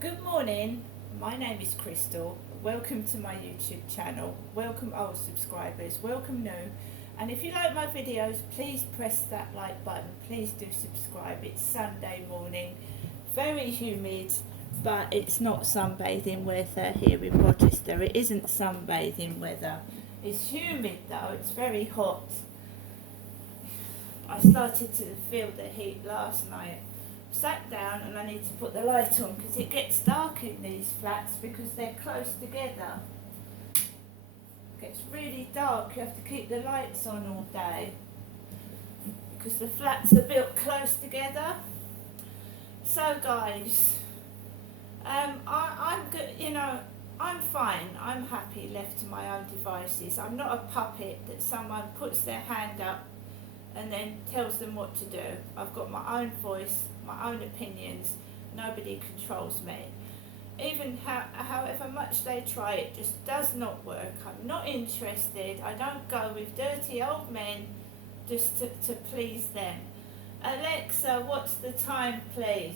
Good morning, my name is Crystal. Welcome to my YouTube channel. Welcome old subscribers, welcome new. And if you like my videos, please press that like button. Please do subscribe. It's Sunday morning, very humid, but it's not sunbathing weather here in Rochester. It isn't sunbathing weather. It's humid though, it's very hot. I started to feel the heat last night. Sat down and I need to put the light on because it gets dark in these flats because they're close together. It gets really dark, you have to keep the lights on all day because the flats are built close together. So guys, I'm good, I'm fine, I'm happy left to my own devices. I'm not a puppet that someone puts their hand up and then tells them what to do. I've got my own voice, my own opinions. Nobody controls me. Even however much they try, it just does not work. I'm not interested. I don't go with dirty old men just to please them. Alexa, what's the time, please?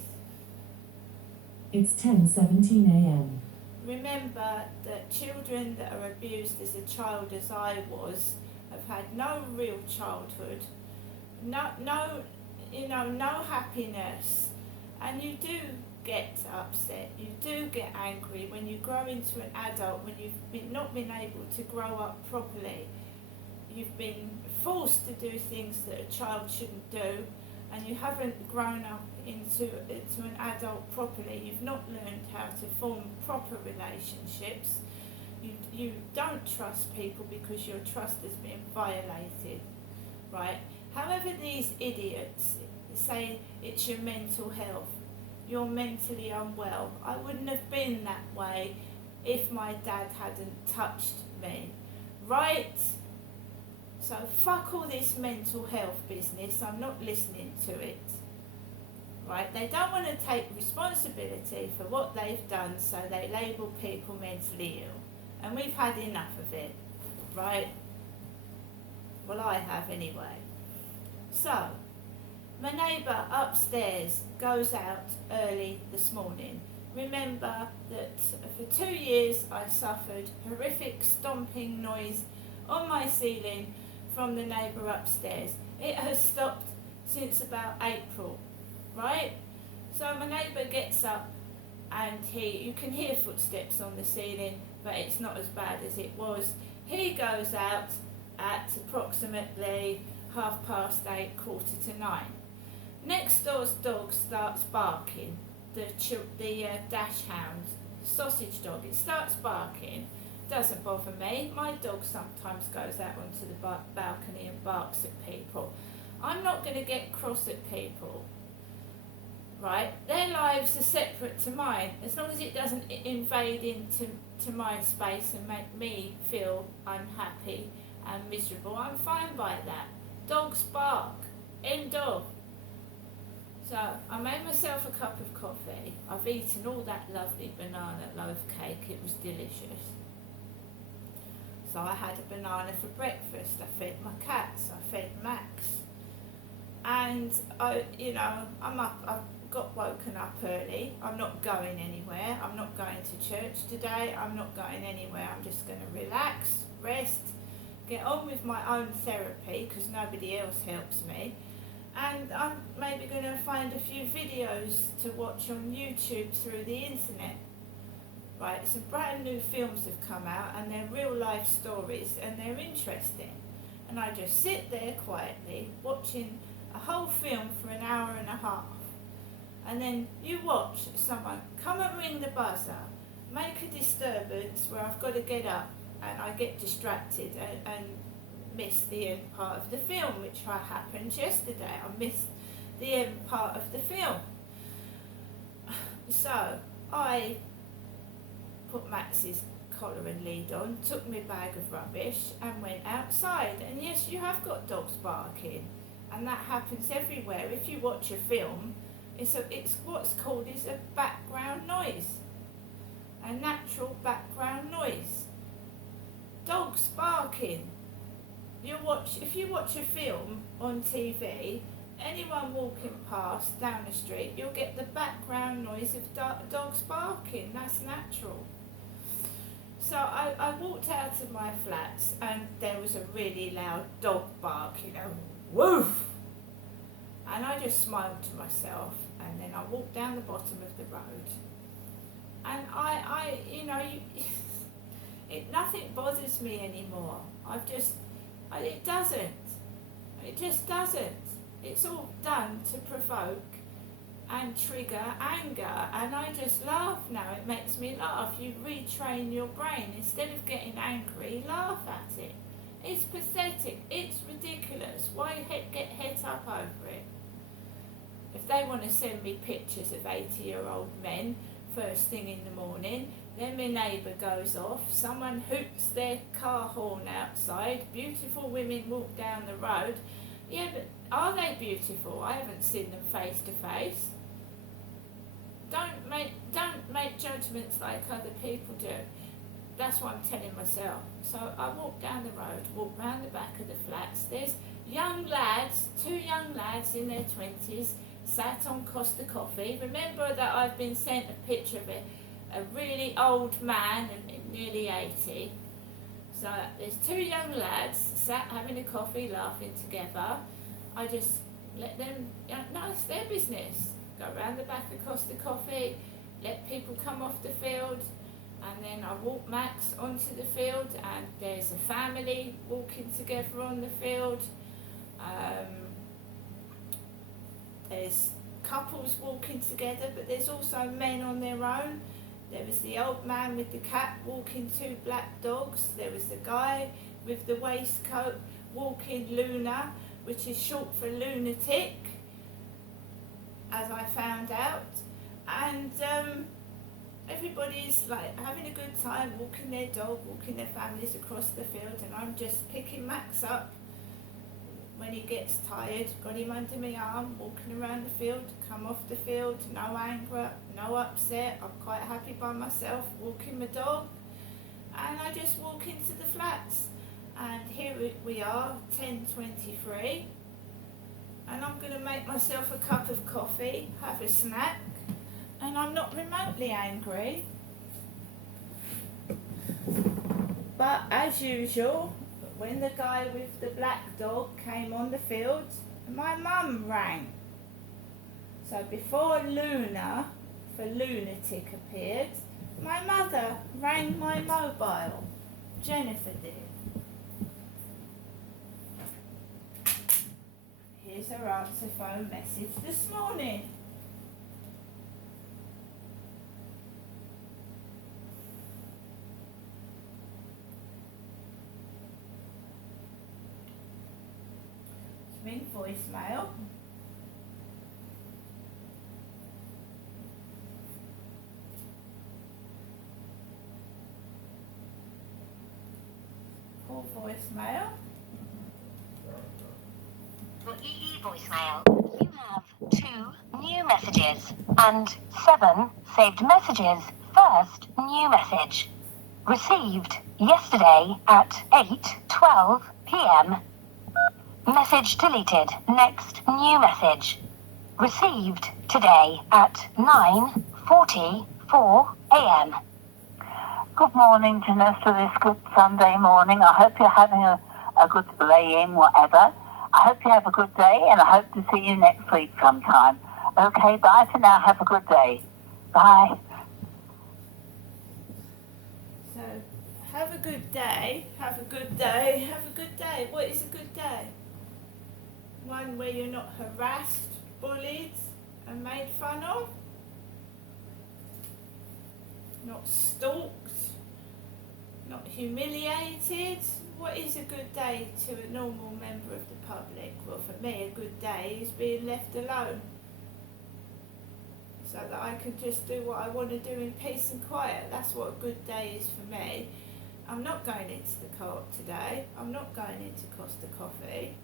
It's 10:17 a.m. Remember that children that are abused as a child, as I was, have had no real childhood, no happiness, and you do get upset, you do get angry when you grow into an adult, when you've not been able to grow up properly. You've been forced to do things that a child shouldn't do, and you haven't grown up into an adult properly. You've not learned how to form proper relationships. You don't trust people because your trust has been violated, right? However, these idiots say it's your mental health, you're mentally unwell. I wouldn't have been that way if my dad hadn't touched me, right? So fuck all this mental health business, I'm not listening to it, right? They don't want to take responsibility for what they've done, so they label people mentally ill. And we've had enough of it, right? Well, I have anyway. So, my neighbour upstairs goes out early this morning. Remember that for 2 years I suffered horrific stomping noise on my ceiling from the neighbour upstairs. It has stopped since about April, right? So my neighbour gets up and you can hear footsteps on the ceiling, but it's not as bad as it was. He goes out at approximately 8:30, 8:45. Next door's dog starts barking, the dachshund, sausage dog, it starts barking. Doesn't bother me. My dog sometimes goes out onto the balcony and barks at people. I'm not going to get cross at people, right? Their lives are separate to mine. As long as it doesn't invade into my space and make me feel unhappy and miserable, I'm fine by that. Dogs bark. End of. So I made myself a cup of coffee. I've eaten all that lovely banana loaf cake. It was delicious. So I had a banana for breakfast. I fed my cats. I fed Max. And I've got woken up early. I'm not going anywhere. I'm not going to church today. I'm not going anywhere. I'm just going to relax, rest, get on with my own therapy because nobody else helps me. And I'm maybe going to find a few videos to watch on YouTube through the internet. Right, some brand new films have come out and they're real life stories and they're interesting. And I just sit there quietly watching a whole film for an hour and a half. And then you watch someone come and ring the buzzer, make a disturbance where I've got to get up and I get distracted and miss the end part of the film, which happened yesterday. I missed the end part of the film. So I put Max's collar and lead on, took my bag of rubbish and went outside. And yes, you have got dogs barking, and that happens everywhere. If you watch a film, it's what's called is a background noise, a natural background noise. Dogs barking. If you watch a film on TV, anyone walking past down the street, you'll get the background noise of dogs barking. That's natural. So I walked out of my flats and there was a really loud dog bark, woof! And I just smiled to myself, and then I walked down the bottom of the road. And nothing bothers me anymore. It just doesn't. It's all done to provoke and trigger anger, and I just laugh now. It makes me laugh. You retrain your brain. Instead of getting angry, laugh at it. It's pathetic. It's ridiculous. Why get het up over it? If they want to send me pictures of 80-year-old men first thing in the morning, then my neighbour goes off, someone hoots their car horn outside, beautiful women walk down the road. Yeah, but are they beautiful? I haven't seen them face to face. Don't make judgments like other people do. That's what I'm telling myself. So I walk down the road, walk round the back of the flats. There's two young lads in their 20s, sat on Costa Coffee. Remember that I've been sent a picture of a really old man, nearly 80. So there's two young lads sat having a coffee, laughing together. I just let them, no, it's their business. Go round the back of Costa Coffee, let people come off the field, and then I walk Max onto the field, and there's a family walking together on the field. There's couples walking together, but there's also men on their own. There was the old man with the cat walking two black dogs. There was the guy with the waistcoat walking Luna, which is short for lunatic, as I found out. And everybody's like having a good time, walking their dog, walking their families across the field, and I'm just picking Max up when he gets tired, got him under my arm, walking around the field, come off the field, no anger, no upset. I'm quite happy by myself, walking my dog, and I just walk into the flats. And here we are, 10:23, and I'm going to make myself a cup of coffee, have a snack, and I'm not remotely angry. But as usual, when the guy with the black dog came on the field, my mum rang. So before Luna for lunatic appeared, my mother rang my mobile. Jennifer did. Here's her answer phone message this morning. Ring voicemail. Call voicemail. For EE voicemail, you have 2 new messages and 7 saved messages. First new message. Received yesterday at 8:12 p.m. Message deleted. Next new message. Received today at 9:44 a.m. Good morning, Janessa, this good Sunday morning. I hope you're having a good lay-in, whatever. I hope you have a good day, and I hope to see you next week sometime. Okay, bye for now. Have a good day. Bye. So, have a good day, have a good day, have a good day. What is a good day? One where you're not harassed, bullied, and made fun of? Not stalked? Not humiliated? What is a good day to a normal member of the public? Well, for me, a good day is being left alone, so that I can just do what I want to do in peace and quiet. That's what a good day is for me. I'm not going into the co-op today. I'm not going into Costa Coffee.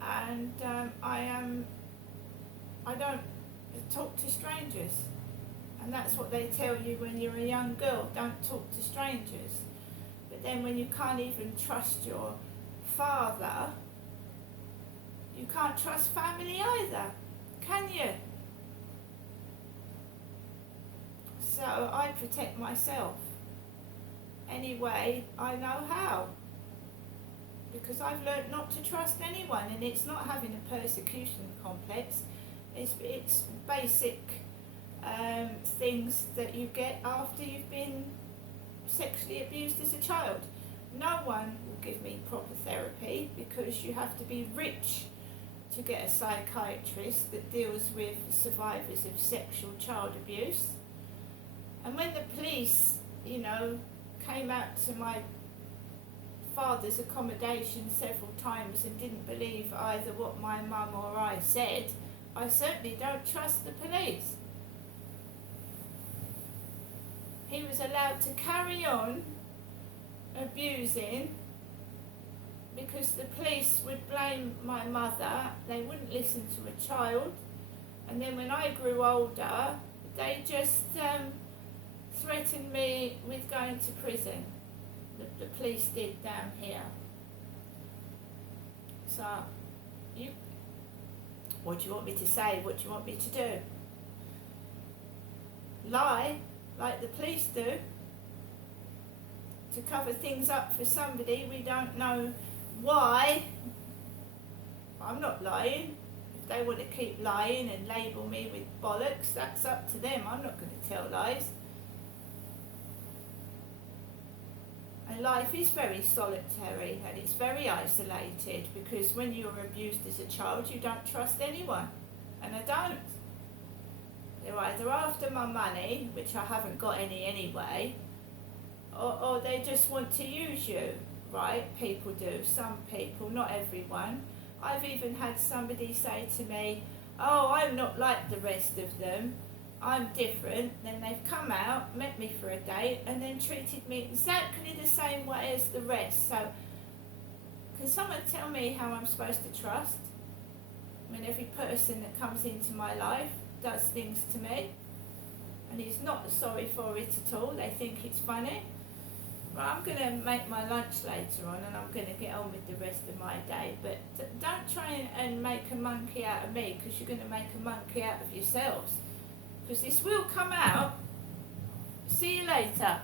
And I don't talk to strangers. And that's what they tell you when you're a young girl, don't talk to strangers. But then when you can't even trust your father, You can't trust family either, can you? So I protect myself any way I know how, because I've learnt not to trust anyone, and it's not having a persecution complex. It's basic things that you get after you've been sexually abused as a child. No one will give me proper therapy, because you have to be rich to get a psychiatrist that deals with survivors of sexual child abuse. And when the police, came out to my father's accommodation several times and didn't believe either what my mum or I said, I certainly don't trust the police. He was allowed to carry on abusing because the police would blame my mother. They wouldn't listen to a child. And then when I grew older, they just threatened me with going to prison. The police did down here. So, what do you want me to say? What do you want me to do? Lie, like the police do, to cover things up for somebody we don't know why? I'm not lying. If they want to keep lying and label me with bollocks, that's up to them. I'm not going to tell lies. And life is very solitary and it's very isolated, because when you're abused as a child, you don't trust anyone. And I don't. They're either after my money, which I haven't got any anyway, or they just want to use you, right? People do. Some people, not everyone. I've even had somebody say to me, oh, I'm not like the rest of them. I'm different. Then they've come out, met me for a date, and then treated me exactly the same way as the rest. So, can someone tell me how I'm supposed to trust? I mean, every person that comes into my life does things to me, and is not sorry for it at all. They think it's funny. Well, I'm going to make my lunch later on, and I'm going to get on with the rest of my day. But don't try and make a monkey out of me, because you're going to make a monkey out of yourselves. Because this will come out. See you later.